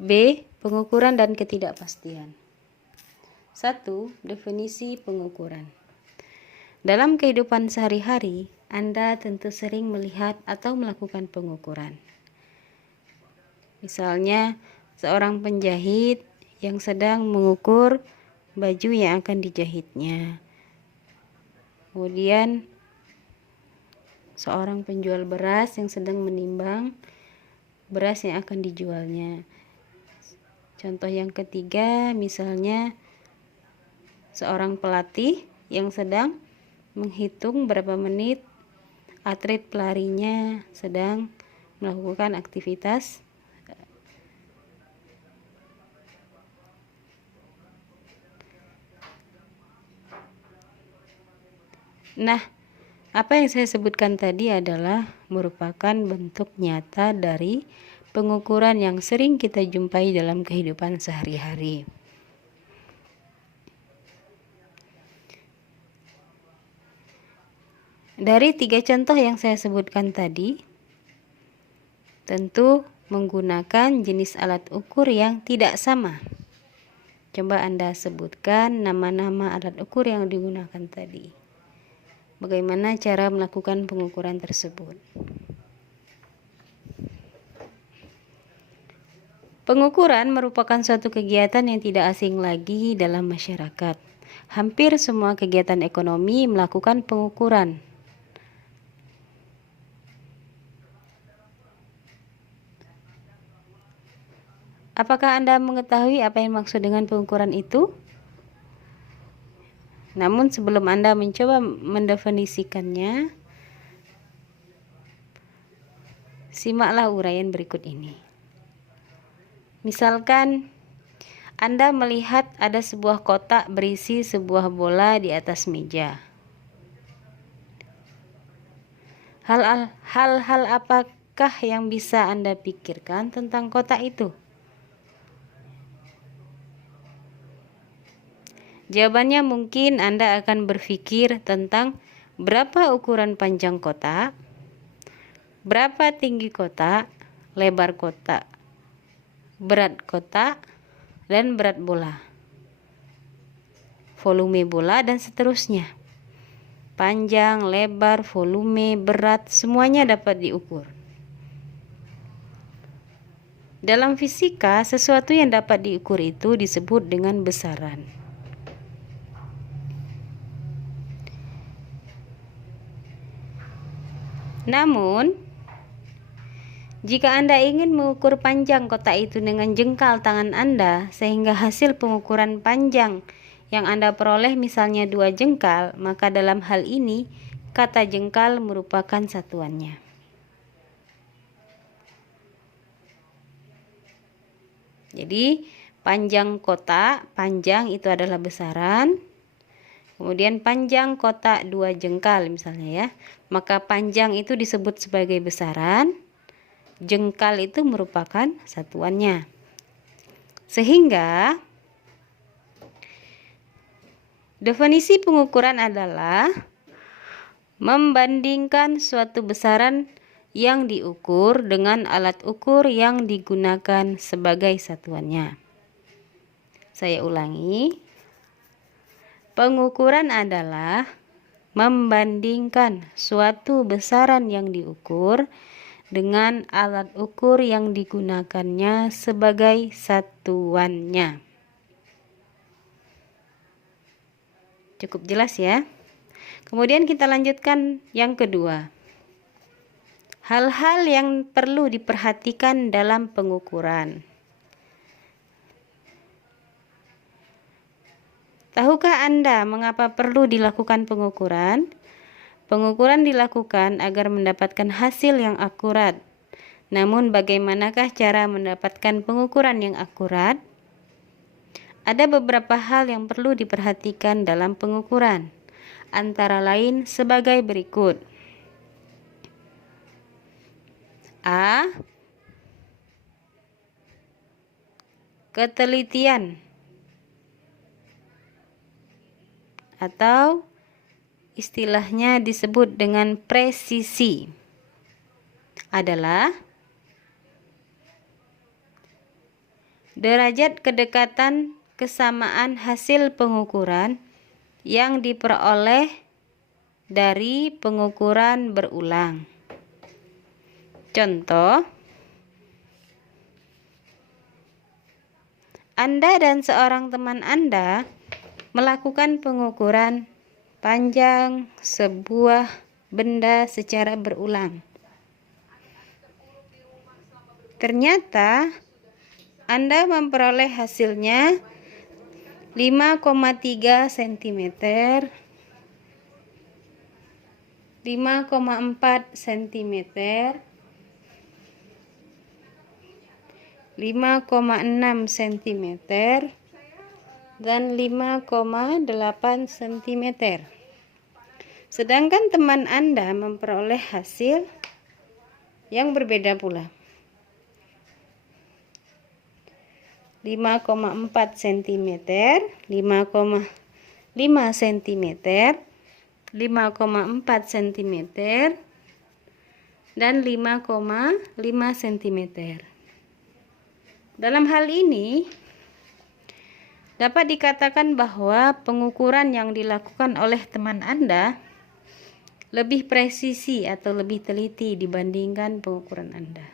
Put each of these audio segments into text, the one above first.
B. Pengukuran dan ketidakpastian. 1. Definisi pengukuran. Dalam kehidupan sehari-hari, Anda tentu sering melihat atau melakukan pengukuran. Misalnya, seorang penjahit yang sedang mengukur baju yang akan dijahitnya. Kemudian, seorang penjual beras yang sedang menimbang beras yang akan dijualnya. Contoh yang ketiga, misalnya seorang pelatih yang sedang menghitung berapa menit atlet pelarinya sedang melakukan aktivitas apa yang saya sebutkan tadi adalah merupakan bentuk nyata dari pengukuran yang sering kita jumpai dalam kehidupan sehari-hari. Dari 3 contoh yang saya sebutkan tadi, tentu menggunakan jenis alat ukur yang tidak sama. Coba Anda sebutkan nama-nama alat ukur yang digunakan tadi. Bagaimana cara melakukan pengukuran tersebut? Pengukuran merupakan suatu kegiatan yang tidak asing lagi dalam masyarakat. Hampir semua kegiatan ekonomi melakukan pengukuran. Apakah Anda mengetahui apa yang maksud dengan pengukuran itu? Namun sebelum Anda mencoba mendefinisikannya, simaklah uraian berikut ini. Misalkan Anda melihat ada sebuah kotak berisi sebuah bola di atas meja. Hal-hal apakah yang bisa Anda pikirkan tentang kotak itu? Jawabannya mungkin Anda akan berpikir tentang berapa ukuran panjang kotak, berapa tinggi kotak, lebar kotak, berat kotak, dan berat bola, volume bola, dan seterusnya. Panjang, lebar, volume, berat, semuanya dapat diukur. Dalam fisika, sesuatu yang dapat diukur itu disebut dengan besaran. Namun, jika Anda ingin mengukur panjang kotak itu dengan jengkal tangan Anda, sehingga hasil pengukuran panjang yang Anda peroleh misalnya 2 jengkal, maka dalam hal ini, kata jengkal merupakan satuannya. Jadi, panjang kotak, panjang itu adalah besaran. Kemudian panjang kotak 2 jengkal misalnya ya. Maka panjang itu disebut sebagai besaran. Jengkal itu merupakan satuannya. Sehingga definisi pengukuran adalah membandingkan suatu besaran yang diukur dengan alat ukur yang digunakan sebagai satuannya. Saya ulangi. Pengukuran adalah membandingkan suatu besaran yang diukur dengan alat ukur yang digunakannya sebagai satuannya. Cukup jelas ya? Kemudian kita lanjutkan yang kedua. Hal-hal yang perlu diperhatikan dalam pengukuran. Tahukah Anda mengapa perlu dilakukan pengukuran? Pengukuran dilakukan agar mendapatkan hasil yang akurat. Namun bagaimanakah cara mendapatkan pengukuran yang akurat? Ada beberapa hal yang perlu diperhatikan dalam pengukuran, antara lain sebagai berikut. A. Ketelitian atau istilahnya disebut dengan presisi adalah derajat kedekatan kesamaan hasil pengukuran yang diperoleh dari pengukuran berulang. Contoh, Anda dan seorang teman Anda melakukan pengukuran panjang sebuah benda secara berulang. Ternyata Anda memperoleh hasilnya 5,3 cm, 5,4 cm, 5,6 cm, dan 5,8 cm. Sedangkan teman Anda memperoleh hasil yang berbeda pula. 5,4 cm, 5,5 cm, 5,4 cm, dan 5,5 cm. Dalam hal ini dapat dikatakan bahwa pengukuran yang dilakukan oleh teman Anda lebih presisi atau lebih teliti dibandingkan pengukuran Anda.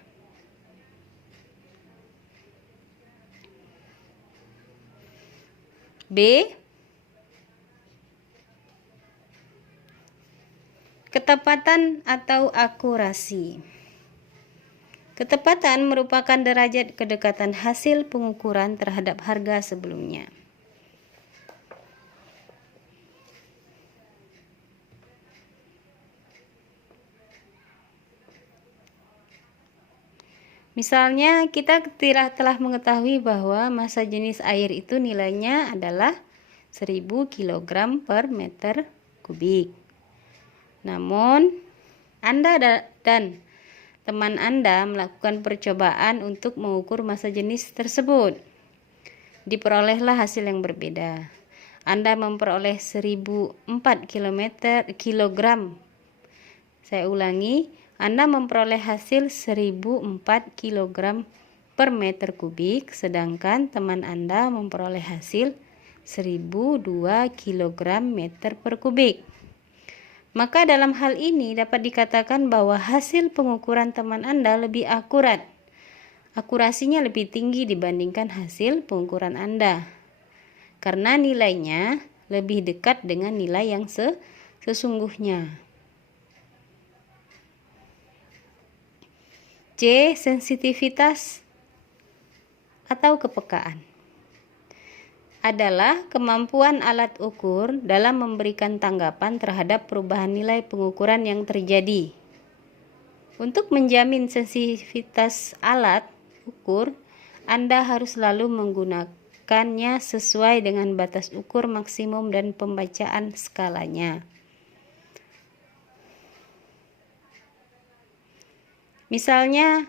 B. Ketepatan atau akurasi. Ketepatan merupakan derajat kedekatan hasil pengukuran terhadap harga sebelumnya. Misalnya, kita telah mengetahui bahwa massa jenis air itu nilainya adalah 1000 kg per meter kubik. Namun, Anda dan teman Anda melakukan percobaan untuk mengukur massa jenis tersebut. Diperolehlah hasil yang berbeda. Anda memperoleh 1004 kg. Saya ulangi, Anda memperoleh hasil 1004 kg per meter kubik, sedangkan teman Anda memperoleh hasil 1002 kg meter per kubik. Maka dalam hal ini dapat dikatakan bahwa hasil pengukuran teman Anda lebih akurat. Akurasinya lebih tinggi dibandingkan hasil pengukuran Anda, karena nilainya lebih dekat dengan nilai yang sesungguhnya. C. Sensitivitas atau kepekaan adalah kemampuan alat ukur dalam memberikan tanggapan terhadap perubahan nilai pengukuran yang terjadi. Untuk menjamin sensitivitas alat ukur, Anda harus selalu menggunakannya sesuai dengan batas ukur maksimum dan pembacaan skalanya. Misalnya,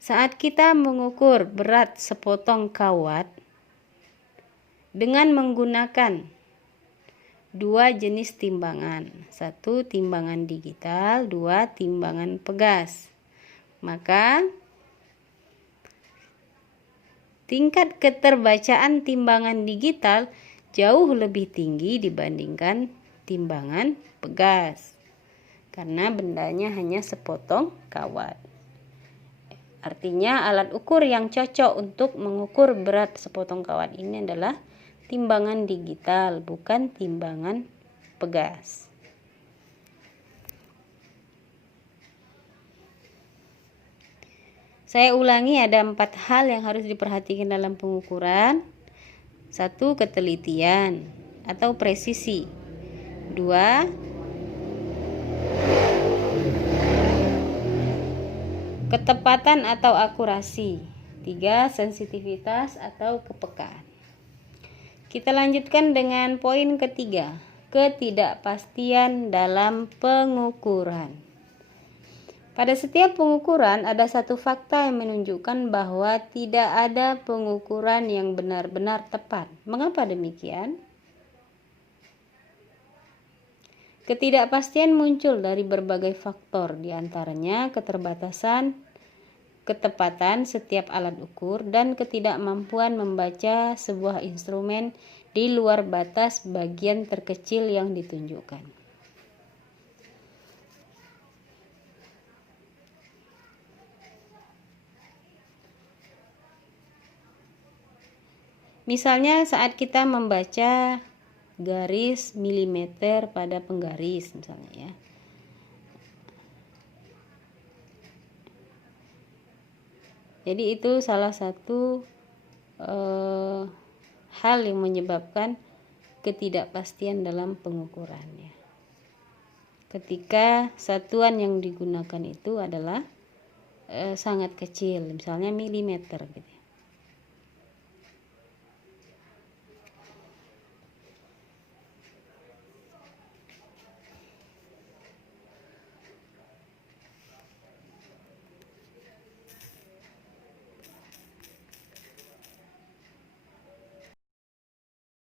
saat kita mengukur berat sepotong kawat dengan menggunakan dua jenis timbangan, satu timbangan digital, dua timbangan pegas, maka tingkat keterbacaan timbangan digital jauh lebih tinggi dibandingkan timbangan pegas, karena bendanya hanya sepotong kawat. Artinya alat ukur yang cocok untuk mengukur berat sepotong kawat ini adalah timbangan digital, bukan timbangan pegas. Saya ulangi, ada 4 hal yang harus diperhatikan dalam pengukuran. 1. Ketelitian atau presisi. 2. Ketepatan atau akurasi. 3. Sensitivitas atau kepekaan. Kita lanjutkan dengan poin ketiga, ketidakpastian dalam pengukuran. Pada setiap pengukuran ada satu fakta yang menunjukkan bahwa tidak ada pengukuran yang benar-benar tepat. Mengapa demikian? Ketidakpastian muncul dari berbagai faktor, di antaranya keterbatasan ketepatan setiap alat ukur, dan ketidakmampuan membaca sebuah instrumen di luar batas bagian terkecil yang ditunjukkan. Misalnya saat kita membaca garis milimeter pada penggaris misalnya ya. Jadi itu salah satu hal yang menyebabkan ketidakpastian dalam pengukurannya. Ketika satuan yang digunakan itu adalah sangat kecil, misalnya milimeter gitu.